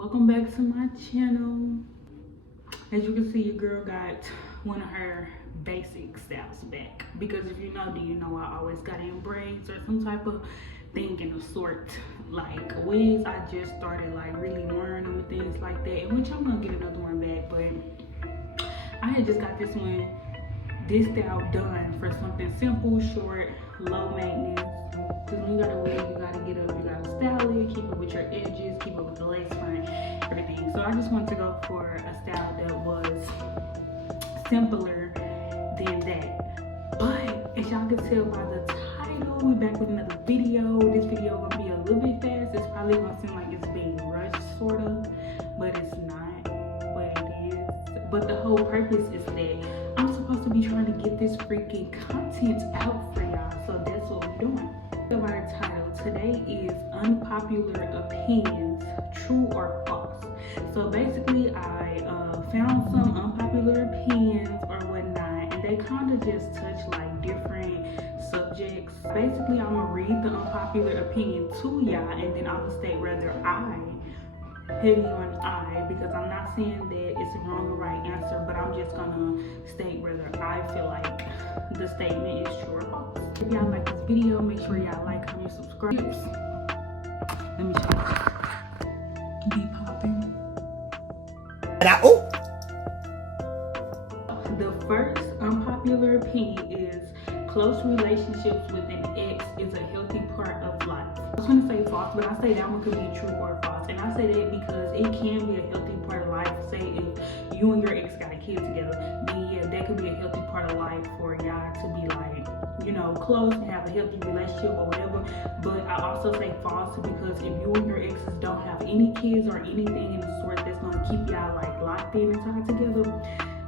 Welcome back to my channel. As you can see, your girl got one of her basic styles back, because if you know, I always got in braids or some type of thing in a sort. Like wigs, I just started like really wearing them and things like that, in which I'm gonna get another one back, but I had just got this style done for something simple, short, low maintenance. Because when you got a wig, you gotta get up, you gotta style it, keep it with your edges, keep it with the lace front, everything. So I just wanted to go for a style that was simpler than that. But as y'all can tell by the title, we back with another video. This video gonna be a little bit fast. It's probably gonna seem like it's being rushed, sort of, but it's not. But it is. But the whole purpose is that I'm supposed to be trying to get this freaking content out for y'all, so that's what we're doing. So my title today is Unpopular Opinions, True or False. So basically I found some unpopular opinions or whatnot, and they kind of just touch like different subjects. Basically I'm gonna read the unpopular opinion to y'all, and then I'm gonna state whether heavy on I, because I'm not saying that it's a wrong or right answer, but I'm just gonna state whether I feel like the statement is true or false. If y'all like this video, make sure y'all like, comment, subscribe. Let me show you. Be popping. The first unpopular opinion is close relationships with an ex is a healthy part of life. I was going to say false, but I say that one could be true or false. And I say that because it can be a healthy part of life. Say if you and your ex got a kid together, then yeah, that could be a healthy part of life for y'all to be like, you know, close and have a healthy relationship or whatever. But I also say false because if you and your exes don't have any kids or anything in the sort that's going to keep y'all like locked in and tied together,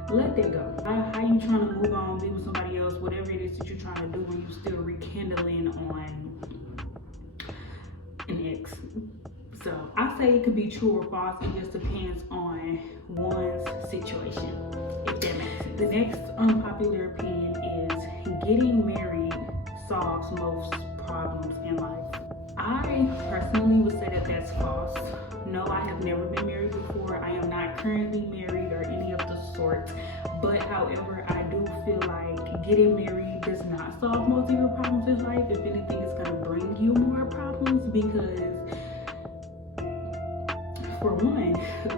let that go. How you trying to move on, be with somebody else, whatever it is that you're trying to do when you still rekindling on an ex. So I say it could be true or false. It just depends on one's situation, if that makes sense. The next unpopular opinion is getting married solves most problems in life. I personally would say that that's false. No, I have never been married before. I am not currently married or any of the sort. But however, I do feel like getting married does not solve most of your problems in life. If anything, it's going to bring you more problems, because for one,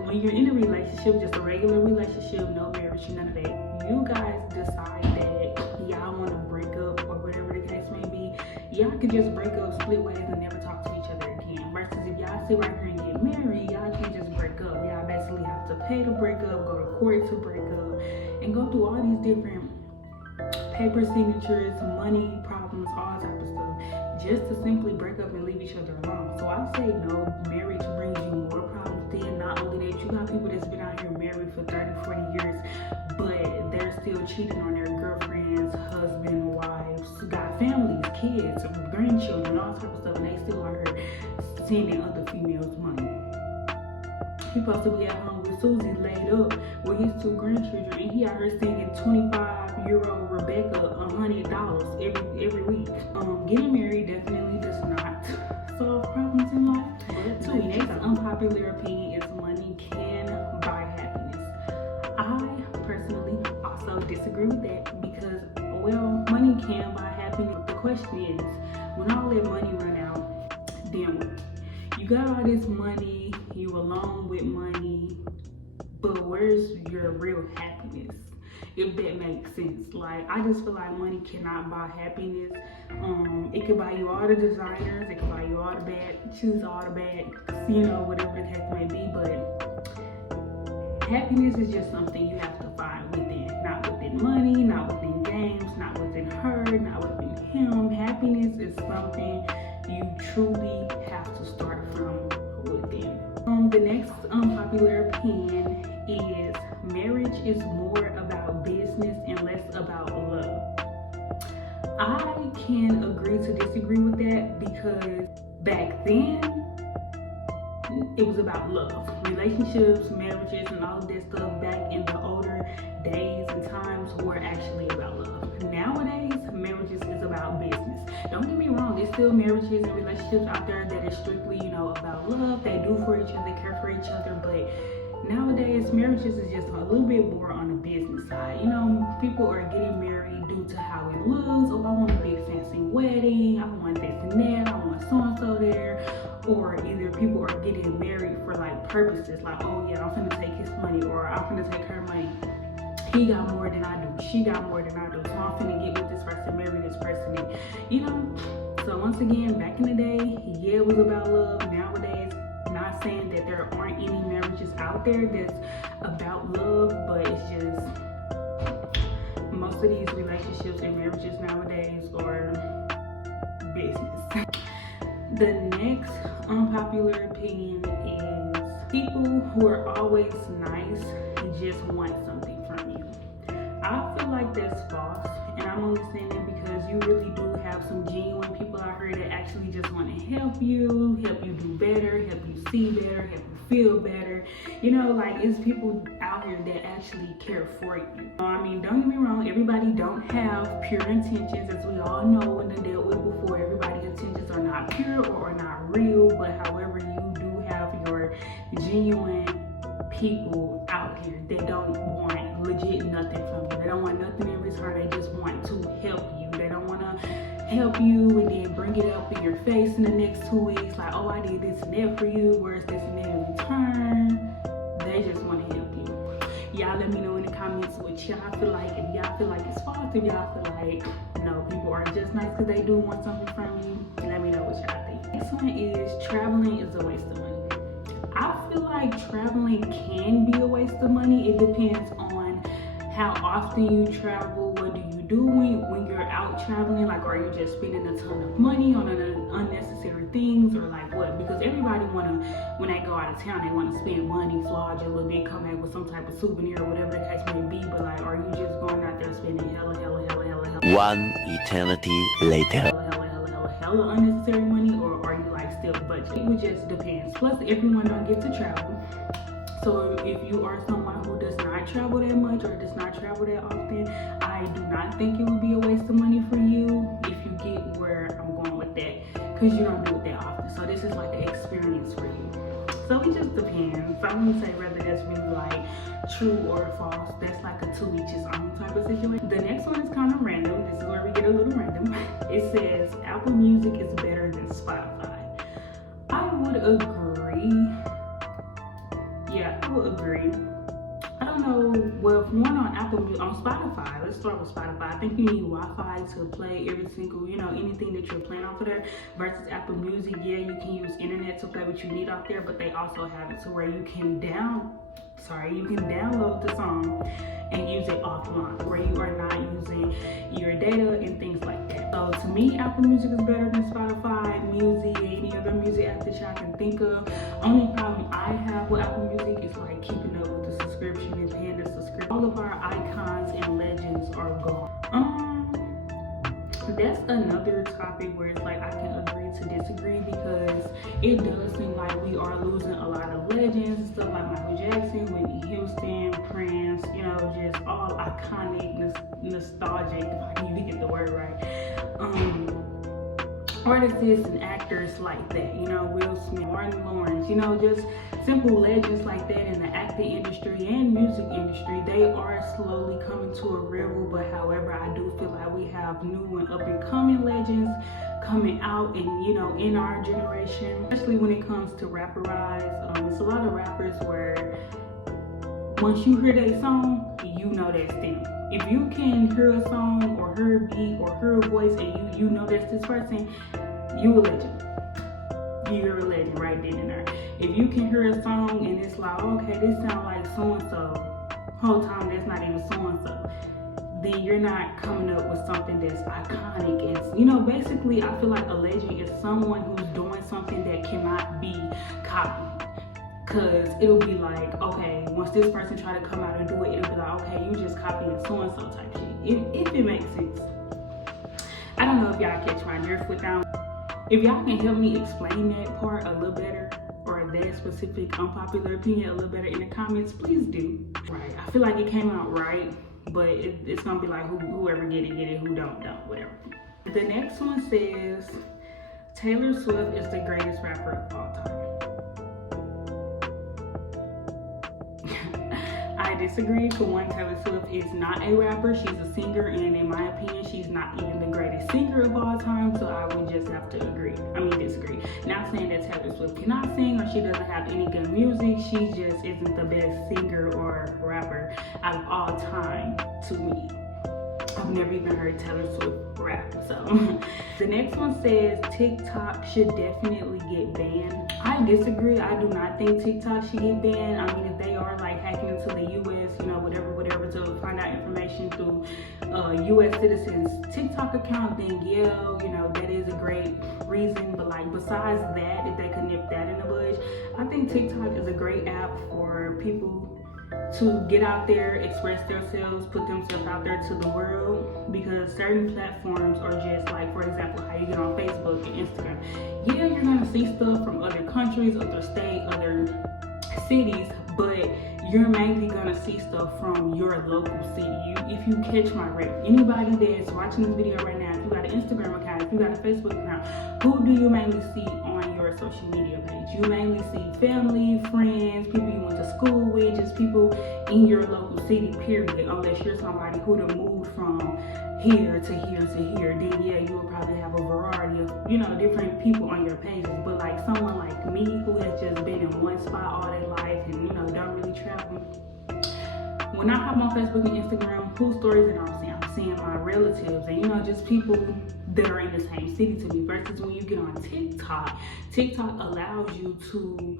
when you're in a relationship, just a regular relationship, no marriage, none of that, you guys decide that y'all want to break up or whatever the case may be, y'all could just break up, split ways, and never talk to each other again. Versus if y'all sit right here and get married, y'all can't just break up. Y'all basically have to pay to break up, go to court to break up, and go through all these different paper signatures, money problems, all type of stuff, just to simply break up and leave each other alone. So I say no, marriage brings you more problems. Then not only that, you got people that's been out here married for 30, 40 years, but they're still cheating on their girlfriends, husband, wives, got families, kids, grandchildren, all type of stuff, and they still are here sending other females money. He supposed to be at home with Susie laid up with his 2 grandchildren, and he out here sending 25-year-old Rebecca $100 every week. Getting married definitely does not solve problems in life. But the next unpopular opinion is money can buy happiness. I personally also disagree with that, because, well, money can buy happiness. The question is, when all that money run out, then what? You got all this money, you alone with money, but where's your real happiness? If that makes sense. Like, I just feel like money cannot buy happiness. It could buy you all the designers, it could buy you all the bad, choose all the bad, whatever the case may be, but happiness is just something you have to find within. Not within money, not within games, not within her, not within him. Happiness is something you truly have to start from within. The next unpopular opinion is marriage is more about business and less about love. I can agree to disagree with that, because back then it was about love. Relationships, marriages, and all of that stuff back in the older days and times were actually about love. Nowadays, marriages is about business. Don't get me wrong, there's still marriages and relationships out there that is strictly, about love. They do for each other, care for each other, marriages is just a little bit more on the business side. You know, people are getting married due to how it looks. Oh, I want a big fancy wedding. I want this and that. I want so-and-so there. Or either people are getting married for like purposes, like, oh yeah, I'm finna take his money, or I'm finna take her money. He got more than I do. She got more than I do. So I'm finna get with this person, marry this person. And, you know, so once again, back in the day, yeah, it was about love. Nowadays, not saying that there aren't any marriages out there that's about love, but it's just most of these relationships and marriages nowadays are business. The next unpopular opinion is people who are always nice just want something from you. I feel like that's false, and I'm only saying that because you really do have some genuine people out here that actually just want to help you do better, help you see better, help you feel better. You know, like, it's people out here that actually care for you. I mean, don't get me wrong, everybody don't have pure intentions, as we all know and dealt with before. Everybody's intentions are not pure or are not real, but however, you do have your genuine people out here that don't want legit nothing from you. They don't want nothing in return. They just want to help you. They don't want to help you and then bring it up in your face in the next 2 weeks, like, oh, I did this and that for you, where's this and that in return. They just want to help you. Y'all let me know in the comments what y'all feel like. If y'all feel like it's false, if y'all feel like, no, people are just nice because they do want something from you, let me know what y'all think. Next one is traveling is a waste of money. I feel like traveling can be a waste of money. It depends on how often you travel. What do you do when you're out traveling? Like, are you just spending a ton of money on unnecessary things, or like what? Because everybody when they go out of town, they wanna spend money, flaunt a little bit, come back with some type of souvenir or whatever the case may be. But like, are you just going out there spending hella one eternity later, hella unnecessary money, or are you like still budget? It just depends. Plus, everyone don't get to travel. So if you are someone who does not travel that much or does not travel that often, I do not think it would be a waste of money for you if you get where I'm going with that, because you don't do it that often. So this is like an experience for you. So it just depends. So I wouldn't say whether that's really like true or false. That's like a to each his own type of situation. The next one is kind of random. This is where we get a little random. It says Apple Music is better than Spotify. I would agree. Yeah, I would agree. I don't know. Well, if one on Spotify, let's start with Spotify. I think you need Wi-Fi to play every single, anything that you're playing off of there. Versus Apple Music, yeah, you can use internet to play what you need off there, but they also have it to where you can download the song and use it offline, where you are not using your data and things like that. So to me, Apple Music is better than Spotify, Music, any other music app that y'all can think of. Only problem I have with Apple Music is like keeping up with the subscription and paying the subscription. All of our icons and legends are gone. That's another topic where it's like I can agree to disagree, because it does seem like we are losing a lot of legends and stuff like Michael Jackson, Whitney Houston, Prince, just all iconic, nostalgic, if I can even get the word right. Artists and actors like that, Will Smith, Martin Lawrence, just simple legends like that in the acting industry and music industry. They are slowly coming to a revel, but however, I do feel like we have new and up and coming legends coming out, and in our generation, especially when it comes to rapper-wise. It's a lot of rappers where once you hear that song, you know that's them. If you can hear a song or hear a beat or hear a voice and you know that's this person, you a legend. You're a legend right then and there. If you can hear a song and it's like, okay, this sounds like so-and-so, whole time that's not even so-and-so, then you're not coming up with something that's iconic. And basically, I feel like a legend is someone who's doing something that cannot be copied. Cause it'll be like, okay, once this person try to come out and do it, it'll be like, okay, you just copying so-and-so type shit. If it makes sense. I don't know if y'all catch my drift with that. If y'all can help me explain that part a little better, or that specific unpopular opinion a little better in the comments, please do. Right, I feel like it came out right, but it's gonna be like whoever get it, who don't, whatever. The next one says, Taylor Swift is the greatest rapper of all time. I disagree. For one, Taylor Swift is not a rapper. She's a singer, and in my opinion, she's not even the greatest singer of all time. So I would just have to disagree. Not saying that Taylor Swift cannot sing or she doesn't have any good music. She just isn't the best singer or rapper out of all time to me. I've never even heard Taylor Swift rap. So the next one says TikTok should definitely get banned. I disagree. I do not think TikTok should get banned. I mean, if they are like hacking into the US, whatever to find out information through US citizens' TikTok account, then yeah, that is a great reason. But like besides that, if they could nip that in the bud, I think TikTok is a great app for people to get out there, express themselves, put themselves out there to the world, because certain platforms are just like, for example, how you get on Facebook and Instagram. Yeah, you're gonna see stuff from other countries, other states, other cities, but you're mainly gonna see stuff from your local city. If you catch my drift, anybody that's watching this video right now, if you got an Instagram account, if you got a Facebook account, who do you mainly see on your social media page? You mainly see family, friends, people you went to school with, just people in your local city, period. Unless you're somebody who done moved from here to here to here, then yeah, you will probably have a variety of, different people on your pages. But like someone like me who has just been in one spot all their life and, don't really travel, when I hop on Facebook and Instagram, whose stories that I'm seeing? I'm seeing my relatives and, just people that are in the same city to me. Versus when you get on TikTok, TikTok allows you to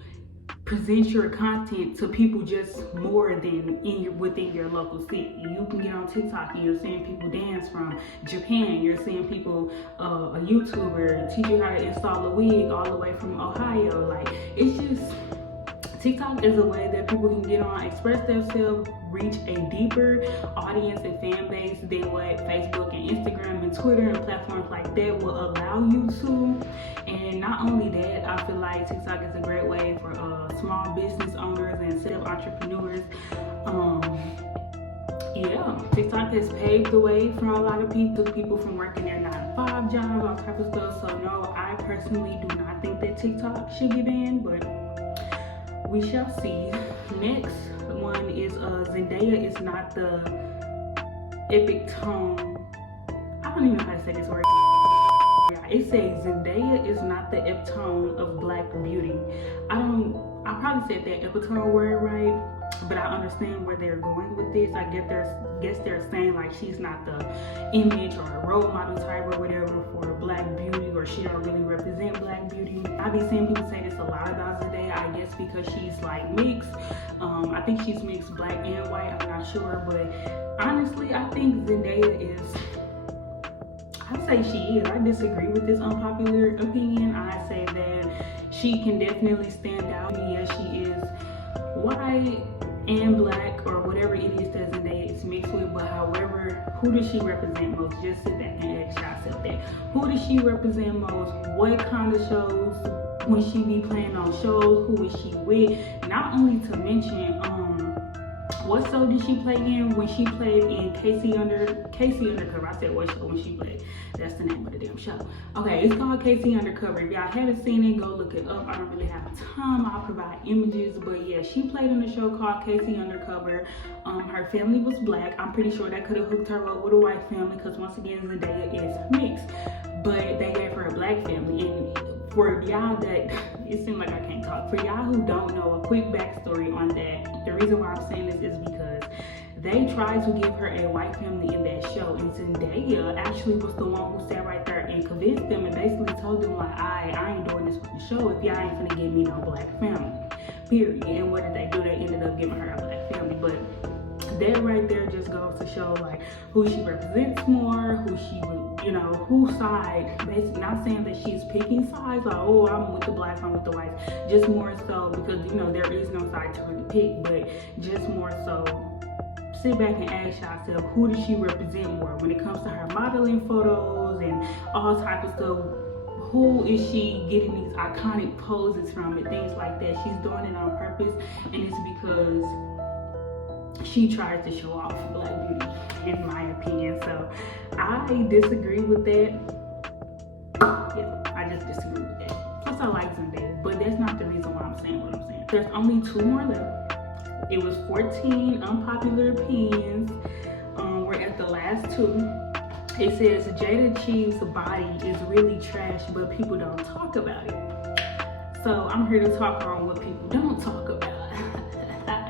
present your content to people just more than within your local city. You can get on TikTok and you're seeing people dance from Japan. You're seeing people, a YouTuber teach you how to install a wig all the way from Ohio. Like, it's just, TikTok is a way that people can get on, express themselves, reach a deeper audience and fan base than what Facebook and Instagram and Twitter and platforms like that will allow you to. And not only that, I feel like TikTok is a great way for small business owners and self-entrepreneurs. TikTok has paved the way for a lot of people from working their 9-to-5 jobs, all type of stuff. So no, I personally do not think that TikTok should be banned, but we shall see. Next one is Zendaya is not the epic tone. I don't even know how to say this word. It says Zendaya is not the epitome of black beauty. I probably said that epitome word right, but I understand where they're going with this. I guess they're saying like she's not the image or a role model type or whatever for black beauty, or she don't really represent black beauty. I be seeing people say this a lot about Zendaya, I guess because she's like mixed. I think she's mixed black and white, I'm not sure, but honestly, I think Zendaya is, I say she is. I disagree with this unpopular opinion. I say that she can definitely stand out. Yes, she is white and black, or whatever it is that Zendaya is mixed with, but however, who does she represent most? Just sit back and ask yourself that. Who does she represent most? What kind of shows? When she be playing on shows, who is she with? Not only to mention, what show did she play in when she played in Casey Undercover? I said what show when she played. That's the name of the damn show. Okay, it's called Casey Undercover. If y'all haven't seen it, go look it up. I don't really have time. I'll provide images. But yeah, she played in a show called Casey Undercover. Her family was black. I'm pretty sure that could have hooked her up with a white family, because once again, Zendaya is mixed. But they gave her a black family. And for y'all that, it seems like I can't talk. For y'all who don't know, a quick backstory on that. The reason why I'm saying this is because they tried to give her a white family in that show, and Zendaya actually was the one who sat right there and convinced them and basically told them like, I ain't doing this with the show if y'all ain't gonna give me no black family, period. And what did they do? They ended up giving her a black family. But that right there just goes to show like who she represents more, who she would, whose side, basically. Not saying that she's picking sides, like, oh, I'm with the blacks, I'm with the whites, just more so because, there is no side to really pick, but just more so sit back and ask yourself, who does she represent more when it comes to her modeling photos and all type of stuff? Who is she getting these iconic poses from and things like that? She's doing it on purpose, and it's because she tries to show off black beauty, in my opinion. So I disagree with that. Yeah, I just disagree with that. Plus I like Zendaya, but that's not the reason why I'm saying what I'm saying. There's only 2 more left. It was 14 unpopular opinions. We're at the last two. It says Jayda Cheevs' body is really trash, but people don't talk about it. So I'm here to talk on what people don't talk about.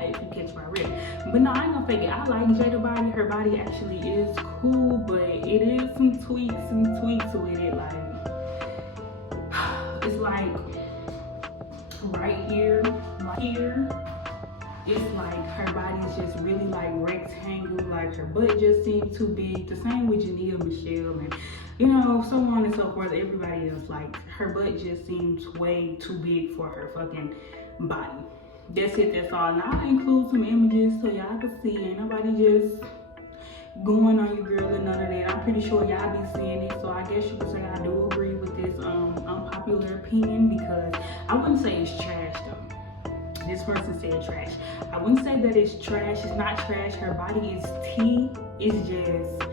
If you catch my drift. But no, I ain't gonna fake it. I like Jayda's body. Her body actually is cool, but it is some tweaks with it. Like, it's like right here, like here. It's like her body is just really like rectangle, like her butt just seems too big. The same with Janelle Michelle and you know, so on and so forth. Everybody else, like her butt just seems way too big for her fucking body. That's it, that's all. Now I include some images so y'all can see. Ain't nobody just going on your girl or none of that. I'm pretty sure y'all be seeing it. So I guess you could say I do agree with this unpopular opinion, because I wouldn't say it's trash though. This person said trash. I wouldn't say that it's trash. It's not trash. Her body is T. It's just,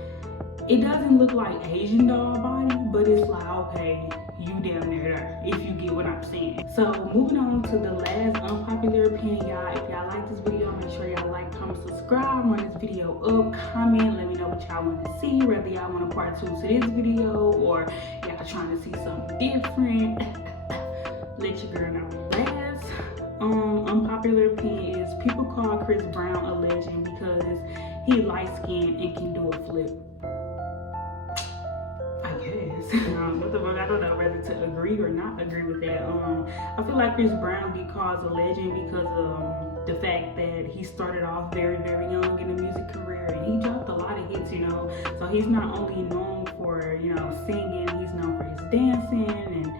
it doesn't look like Asian doll body, but it's like, okay, you damn near there, if you get what I'm saying. So moving on to the last unpopular opinion, y'all. If y'all like this video, make sure y'all like, comment, subscribe, run this video up, comment, let me know what y'all want to see, whether y'all want a part 2 to this video or y'all trying to see something different. Let your girl know. Last unpopular opinion is people call Chris Brown a legend because he light-skinned and can do a flip. I guess. I don't know whether to agree or not agree with that. I feel like Chris Brown get called a legend because of the fact that he started off very, very young in the music career and he dropped a lot of hits, you know. So he's not only known for, you know, singing, he's known for his dancing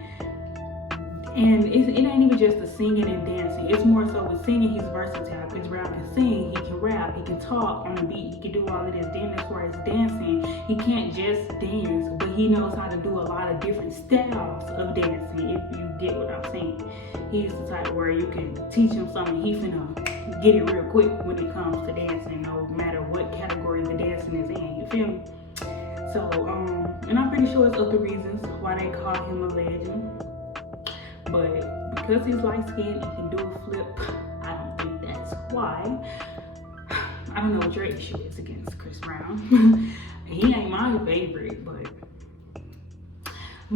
and it ain't even just the singing and dancing. It's more so with singing, he's versatile. Chris Brown can sing, he can rap, he can talk on the beat, he can do all of this. Then as far as dancing, he can't just dance, but he knows how to do a lot of different styles of dancing, if you get what I'm saying. He's the type where you can teach him something, he finna get it real quick when it comes to dancing, no matter what category the dancing is in, you feel me? So, and I'm pretty sure it's other reasons why they call him a legend. But because he's light-skinned and can do a flip, I don't think that's why. I don't know what your issue is against Chris Brown. He ain't my favorite, but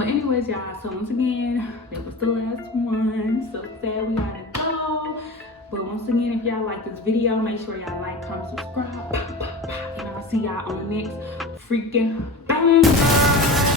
anyways, y'all. So once again, that was the last one. So sad we gotta go. But once again, if y'all like this video, make sure y'all like, comment, subscribe, and I'll see y'all on the next freaking banger.